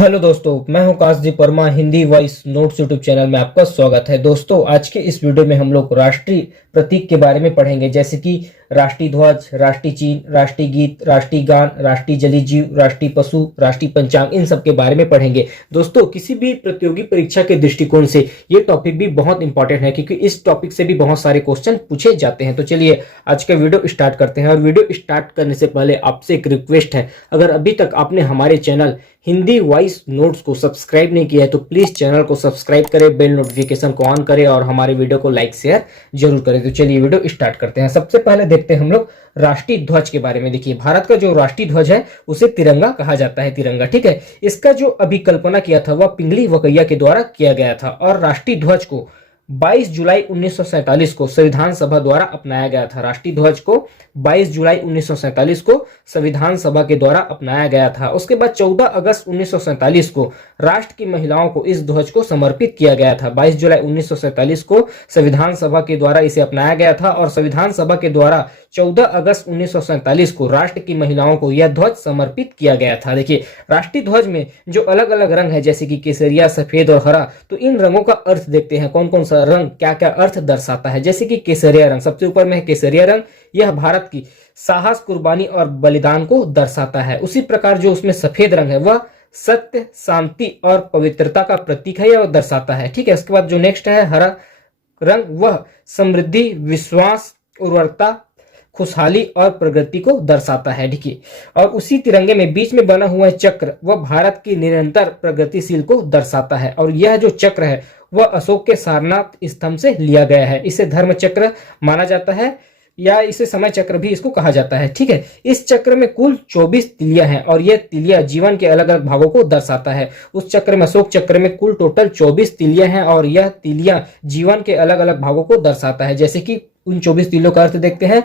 Hello दोस्तों, मैं हूं Kashdeep Verma. Hindi voice notes YouTube channel में आपका स्वागत है। दोस्तों, आज के इस वीडियो में हम लोग राष्ट्रीय प्रतीक के बारे में पढ़ेंगे, जैसे कि राष्ट्रीय ध्वज, राष्ट्रीय चिन्ह, राष्ट्रीय गीत, राष्ट्रीय गान, राष्ट्रीय जलीय जीव, राष्ट्रीय पशु, राष्ट्रीय पंचांग, इन सब के बारे में पढ़ेंगे। दोस्तों, किसी भी प्रतियोगी परीक्षा के दृष्टिकोण से ये टॉपिक भी बहुत इंपॉर्टेंट है, क्योंकि इस टॉपिक से भी बहुत सारे क्वेश्चन पूछे जाते हैं। तो चलिए आज का वीडियो स्टार्ट करते हैं। और वीडियो स्टार्ट करने से पहले आपसे एक रिक्वेस्ट है, अगर अभी तक आपने हमारे चैनल हिंदी वॉइस नोट्स को सब्सक्राइब नहीं किया है तो प्लीज चैनल को सब्सक्राइब करें, बेल नोटिफिकेशन को ऑन करें और हमारे वीडियो को लाइक शेयर जरूर करें। तो चलिए वीडियो स्टार्ट करते हैं। सबसे पहले देखते हैं हम लोग राष्ट्रीय ध्वज के बारे में। देखिए, भारत का जो राष्ट्रीय ध्वज है उसे तिरंगा कहा जाता है। तिरंगा, ठीक है। इसका जो अभिकल्पना किया था वह पिंगली वकैया के द्वारा किया गया था और राष्ट्रीय ध्वज को 22 जुलाई 1947 को संविधान सभा द्वारा अपनाया गया था। राष्ट्रीय ध्वज को 22 जुलाई 1947 को संविधान सभा के द्वारा अपनाया गया था। उसके बाद 14 अगस्त 1947 को राष्ट्र की महिलाओं को इस ध्वज को समर्पित किया गया था। 22 जुलाई 1947 को संविधान सभा के द्वारा इसे अपनाया गया था और संविधान सभा के द्वारा 14 अगस्त 1947 को राष्ट्र की महिलाओं को यह ध्वज समर्पित किया गया था। देखिए, राष्ट्रीय ध्वज में जो अलग अलग रंग है, जैसे कि केसरिया, सफेद और हरा, तो इन रंगों का अर्थ देखते हैं। कौन कौन सा रंग क्या क्या अर्थ दर्शाता है। जैसे कि केसरिया रंग, सबसे ऊपर में है केसरिया रंग, यह भारत की साहस, कुर्बानी और बलिदान को दर्शाता है। उसी प्रकार जो उसमें सफेद रंग है वह सत्य, शांति और पवित्रता का प्रतीक है, यह दर्शाता है। ठीक है। इसके बाद जो नेक्स्ट है हरा रंग, वह समृद्धि, विश्वास, उर्वरता, खुशहाली और प्रगति को दर्शाता है। देखिए, और उसी तिरंगे में बीच में बना हुआ चक्र वह भारत की निरंतर प्रगतिशील को दर्शाता है। और यह जो चक्र है वह अशोक के सारनाथ स्तंभ से लिया गया है। इसे धर्म चक्र माना जाता है या इसे समय चक्र भी इसको कहा जाता है। ठीक है। इस चक्र में कुल 24 तिलियां हैं और यह तिलियां जीवन के अलग अलग भागों को दर्शाता है। उस चक्र में, अशोक चक्र में कुल टोटल 24 तिलियां हैं और यह तिलियां जीवन के अलग अलग भागों को दर्शाता है। जैसे कि उन 24 तिलियों का अर्थ देखते हैं।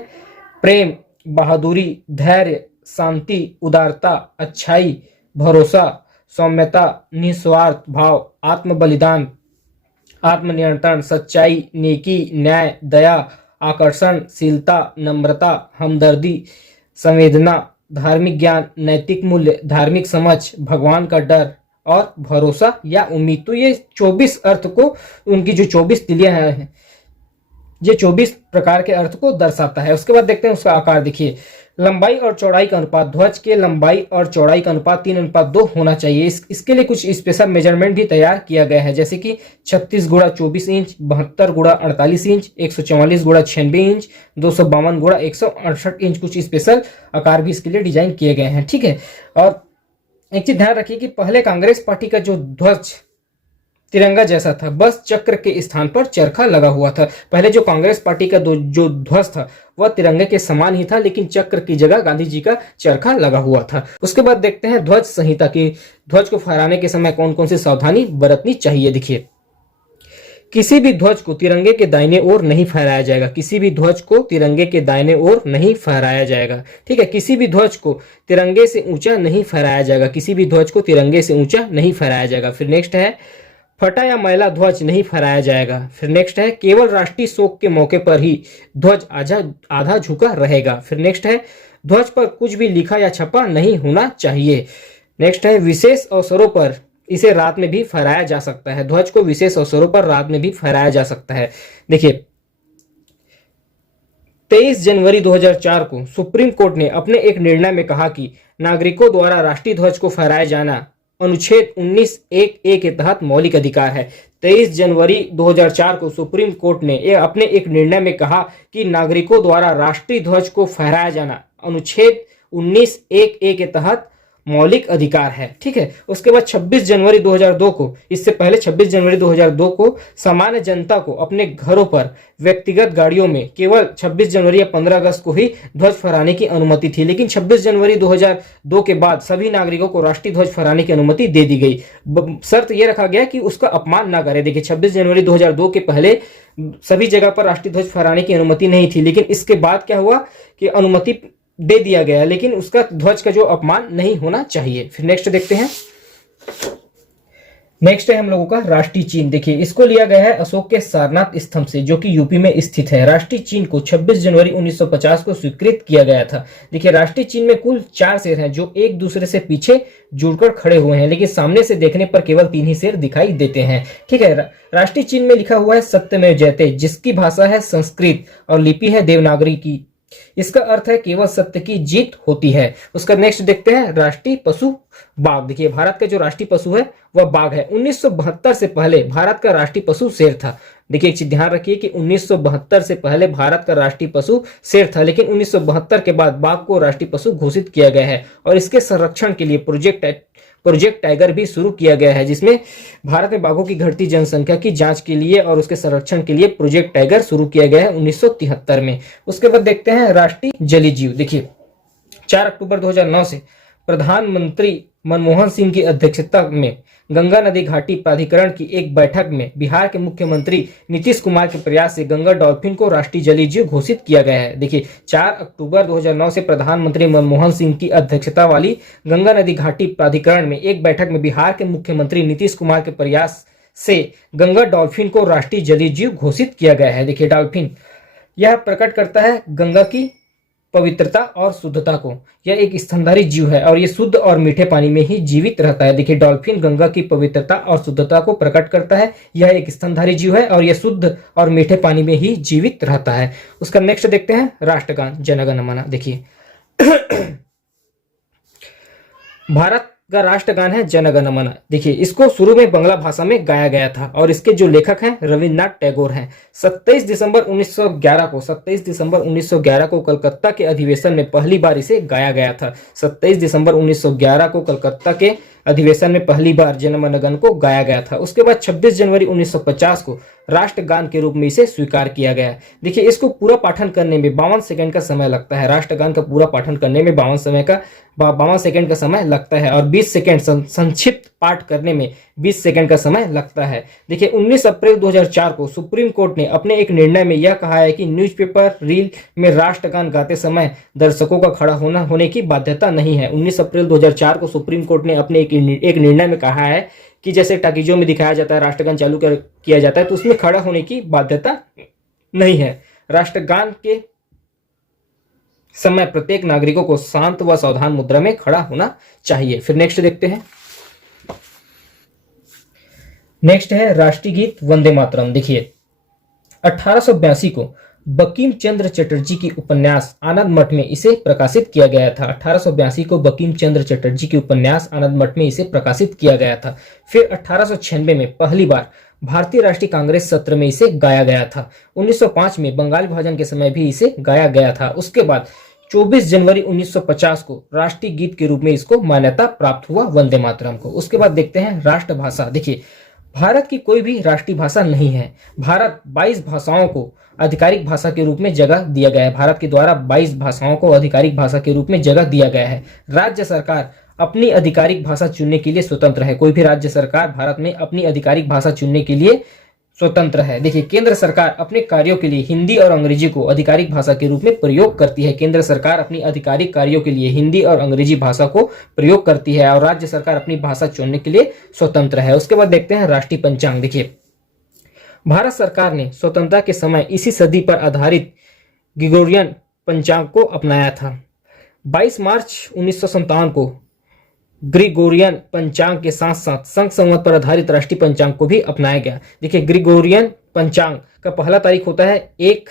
प्रेम, बहादुरी, धैर्य, शांति, उदारता, अच्छाई, भरोसा, सौम्यता, निस्वार्थ भाव, आत्म बलिदान, आत्मनियंत्रण, सच्चाई, नेकी, न्याय, दया, आकर्षण, शीलता, नम्रता, हमदर्दी, संवेदना, धार्मिक ज्ञान, नैतिक मूल्य, धार्मिक समझ, भगवान का डर और भरोसा या उम्मीद। तो ये 24 अर्थ को, उनकी जो 24 तिलियां हैं, ये 24 प्रकार के अर्थ को दर्शाता है। उसके बाद देखते हैं उसका आकार। देखिए, लंबाई और चौड़ाई का अनुपात, ध्वज के लंबाई और चौड़ाई का अनुपात 3:2 होना चाहिए। इसके लिए कुछ स्पेशल मेजरमेंट भी तैयार किया गया है, जैसे कि 36 गुणा 24 इंच, 72 गुणा 48 इंच, 144 गुणा 96 इंच, 252 गुणा 168 इंच। कुछ स्पेशल आकार भी इसके लिए डिजाइन किए गए हैं। ठीक है। और एक चीज ध्यान रखिए कि पहले कांग्रेस पार्टी का जो ध्वज तिरंगा जैसा था, बस चक्र के स्थान पर चरखा लगा हुआ था। पहले जो कांग्रेस पार्टी का जो ध्वज था वह तिरंगे के समान ही था, लेकिन चक्र की जगह गांधी जी का चरखा लगा हुआ था। उसके बाद देखते हैं ध्वज संहिता की। ध्वज को फहराने के समय कौन कौन सी सावधानी बरतनी चाहिए। देखिए, किसी भी ध्वज को तिरंगे के दाहिने ओर नहीं फहराया जाएगा। किसी भी ध्वज को तिरंगे के दाहिने ओर नहीं फहराया जाएगा। ठीक है। किसी भी ध्वज को तिरंगे से ऊंचा नहीं फहराया जाएगा। किसी भी ध्वज को तिरंगे से ऊंचा नहीं फहराया जाएगा। फिर नेक्स्ट है फटा या मैला ध्वज नहीं फहराया जाएगा। फिर नेक्स्ट है केवल राष्ट्रीय शोक के मौके पर ही ध्वज आधा झुका रहेगा। फिर नेक्स्ट है ध्वज पर कुछ भी लिखा या छपा नहीं होना चाहिए। नेक्स्ट है विशेष अवसरों पर इसे रात में भी फहराया जा सकता है। ध्वज को विशेष अवसरों पर रात में भी फहराया जा सकता है। देखिए, 23 जनवरी 2004 को सुप्रीम कोर्ट ने अपने एक निर्णय में कहा कि नागरिकों द्वारा राष्ट्रीय ध्वज को फहराया जाना अनुच्छेद 19(1)(a) के तहत मौलिक अधिकार है। 23 जनवरी 2004 को सुप्रीम कोर्ट ने अपने एक निर्णय में कहा कि नागरिकों द्वारा राष्ट्रीय ध्वज को फहराया जाना अनुच्छेद 19(1)(a) के तहत मौलिक अधिकार है। ठीक है। उसके बाद 26 जनवरी 2002 को, इससे पहले 26 जनवरी 2002 को सामान्य जनता को अपने घरों पर, व्यक्तिगत गाड़ियों में केवल 26 जनवरी या 15 अगस्त को ही ध्वज फहराने की अनुमति थी, लेकिन 26 जनवरी 2002 के बाद सभी नागरिकों को राष्ट्रीय ध्वज फहराने की अनुमति दे दी गई। शर्त यह रखा गया कि उसका अपमान ना करे। देखिए, 26 जनवरी 2002 के पहले सभी जगह पर राष्ट्रीय ध्वज फहराने की अनुमति नहीं थी, लेकिन इसके बाद क्या हुआ कि अनुमति दे दिया गया, लेकिन उसका ध्वज का जो अपमान नहीं होना चाहिए। फिर नेक्स्ट देखते हैं नेक्स्ट है हम लोगों का राष्ट्रीय चिन्ह। देखिए इसको लिया गया है अशोक के सारनाथ स्तंभ से, जो कि यूपी में स्थित है। राष्ट्रीय चिन्ह को 26 जनवरी 1950 को स्वीकृत किया गया था। देखिए राष्ट्रीय चिन्ह में कुल 4 शेर हैं जो एक दूसरे से पीछे जुड़कर खड़े हुए हैं, लेकिन सामने से देखने पर केवल 3 ही शेर दिखाई देते हैं। ठीक है, राष्ट्रीय चिन्ह में लिखा हुआ है सत्यमेव जयते, जिसकी भाषा है संस्कृत और लिपि है देवनागरी की। इसका अर्थ है केवल सत्य की जीत होती है। उसका नेक्स्ट देखते हैं राष्ट्रीय पशु बाघ। देखिए भारत का जो राष्ट्रीय पशु है वह बाघ है। 1972 से पहले भारत का राष्ट्रीय पशु शेर था। देखिए एक चीज ध्यान रखिए कि 1972 से पहले भारत का राष्ट्रीय पशु शेर था, लेकिन 1972 के बाद बाघ को राष्ट्रीय पशु घोषित किया गया है और इसके संरक्षण के लिए प्रोजेक्ट टाइगर भी शुरू किया गया है, जिसमें भारत में बाघों की घटती जनसंख्या की जांच के लिए और उसके संरक्षण के लिए प्रोजेक्ट टाइगर शुरू किया गया है 1973 में। उसके बाद देखते हैं राष्ट्रीय जलीय जीव। देखिए 4 अक्टूबर 2009 से प्रधानमंत्री मनमोहन सिंह की अध्यक्षता में गंगा नदी घाटी प्राधिकरण की एक बैठक में बिहार के मुख्यमंत्री नीतीश कुमार के प्रयास से गंगा डॉल्फिन को राष्ट्रीय जलीय जीव घोषित किया गया है। देखिए 4 अक्टूबर 2009 से प्रधानमंत्री मनमोहन सिंह की अध्यक्षता वाली गंगा नदी घाटी प्राधिकरण में एक बैठक में बिहार के मुख्यमंत्री नीतीश कुमार के प्रयास से गंगा डॉल्फिन को राष्ट्रीय जलीय जीव घोषित किया गया है। देखिए डॉल्फिन यह प्रकट करता है गंगा की पवित्रता और शुद्धता को। यह एक स्तनधारी जीव है और यह शुद्ध और मीठे पानी में ही जीवित रहता है। देखिए डॉल्फिन गंगा की पवित्रता और शुद्धता को प्रकट करता है। यह एक स्तनधारी जीव है और यह शुद्ध और मीठे पानी में ही जीवित रहता है। उसका नेक्स्ट देखते हैं राष्ट्रगान जन गण मन। देखिए भारत का राष्ट्रगान है जन गण मन। देखिए इसको शुरू में बांग्ला भाषा में गाया गया था और इसके जो लेखक हैं रविन्द्रनाथ टैगोर हैं। 27 दिसंबर 1911 को कलकत्ता के अधिवेशन में पहली बार इसे गाया गया था। 27 दिसंबर 1911 को कलकत्ता के अधिवेशन में पहली बार जन गण मन को गाया गया था। उसके बाद 26 जनवरी 1950 को राष्ट्रगान के रूप में इसे स्वीकार किया गया। देखिए इसको पूरा पाठन करने में 52 सेकंड का समय लगता है। राष्ट्रगान का पूरा पाठन करने में 52 सेकंड का समय लगता है और 20 सेकंड संक्षिप्त पाठ करने में 20 सेकंड का समय लगता है। देखिए 19 अप्रैल 2004 को सुप्रीम कोर्ट ने अपने एक निर्णय में यह कहा है कि न्यूज़पेपर रील में राष्ट्रगान गाते समय दर्शकों का खड़ा होने की बाध्यता नहीं है। 19 अप्रैल 2004 को सुप्रीम कोर्ट ने अपने एक निर्णय में कहा है कि जैसे टाकीजों में दिखाया जाता है राष्ट्रगान चालू किया जाता है तो उसमें खड़ा होने की बाध्यता नहीं है। राष्ट्रगान के समय प्रत्येक नागरिकों को शांत व सावधान मुद्रा में खड़ा होना चाहिए। फिर नेक्स्ट देखते हैं। नेक्स्ट है राष्ट्रीय गीत वंदे मातरम। देखिए 1882 को बंकिम चंद्र चटर्जी की उपन्यास आनंद मठ में इसे प्रकाशित किया गया था। 1882 को बंकिम चंद्र चटर्जी की उपन्यास आनंद मठ में इसे प्रकाशित किया गया था। फिर 1896 में पहली बार भारतीय राष्ट्रीय कांग्रेस सत्र में इसे गाया गया था। 1905 में बंगाल विभाजन के समय भी इसे गाया गया था। उसके बाद 24 जनवरी 1950 को राष्ट्रीय गीत के रूप में इसको मान्यता प्राप्त हुआ वंदे मातरम को। उसके बाद देखते हैं राष्ट्रभाषा। देखिए भारत की कोई भी राष्ट्रीय भाषा नहीं है। भारत 22 भाषाओं को आधिकारिक भाषा के रूप में जगह दिया गया है। भारत के द्वारा 22 भाषाओं को आधिकारिक भाषा के रूप में जगह दिया गया है। राज्य सरकार अपनी आधिकारिक भाषा चुनने के लिए स्वतंत्र है। कोई भी राज्य सरकार भारत में अपनी आधिकारिक भाषा चुनने के लिए स्वतंत्र है। देखिए केंद्र सरकार अपने कार्यों के लिए हिंदी और अंग्रेजी को आधिकारिक भाषा के रूप में प्रयोग करती है। केंद्र सरकार अपनी आधिकारिक कार्यों के लिए हिंदी और अंग्रेजी भाषा को प्रयोग करती है और राज्य सरकार अपनी भाषा चुनने के लिए स्वतंत्र है। उसके बाद देखते हैं राष्ट्रीय पंचांग। देखिए भारत सरकार ने स्वतंत्रता के समय इसी सदी पर आधारित ग्रेगोरियन पंचांग को अपनाया था। 22 मार्च 1957 को ग्रेगोरियन पंचांग के साथ साथ संघ संवत पर आधारित राष्ट्रीय पंचांग को भी अपनाया गया। देखिए ग्रेगोरियन पंचांग का पहला तारीख होता है 1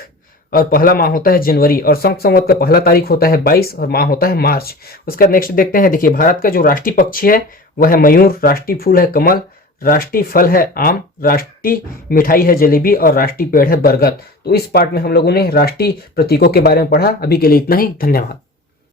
और पहला माह होता है जनवरी और संघ संवत का पहला तारीख होता है 22 और माह होता है मार्च। उसका नेक्स्ट देखते हैं। देखिए भारत का जो राष्ट्रीय पक्षी है वह है मयूर, राष्ट्रीय फूल है कमल, राष्ट्रीय फल है आम, राष्ट्रीय मिठाई है जलेबी और राष्ट्रीय पेड़ है बरगद। तो इस पार्ट में हम लोगों ने राष्ट्रीय प्रतीकों के बारे में पढ़ा। अभी के लिए इतना ही, धन्यवाद।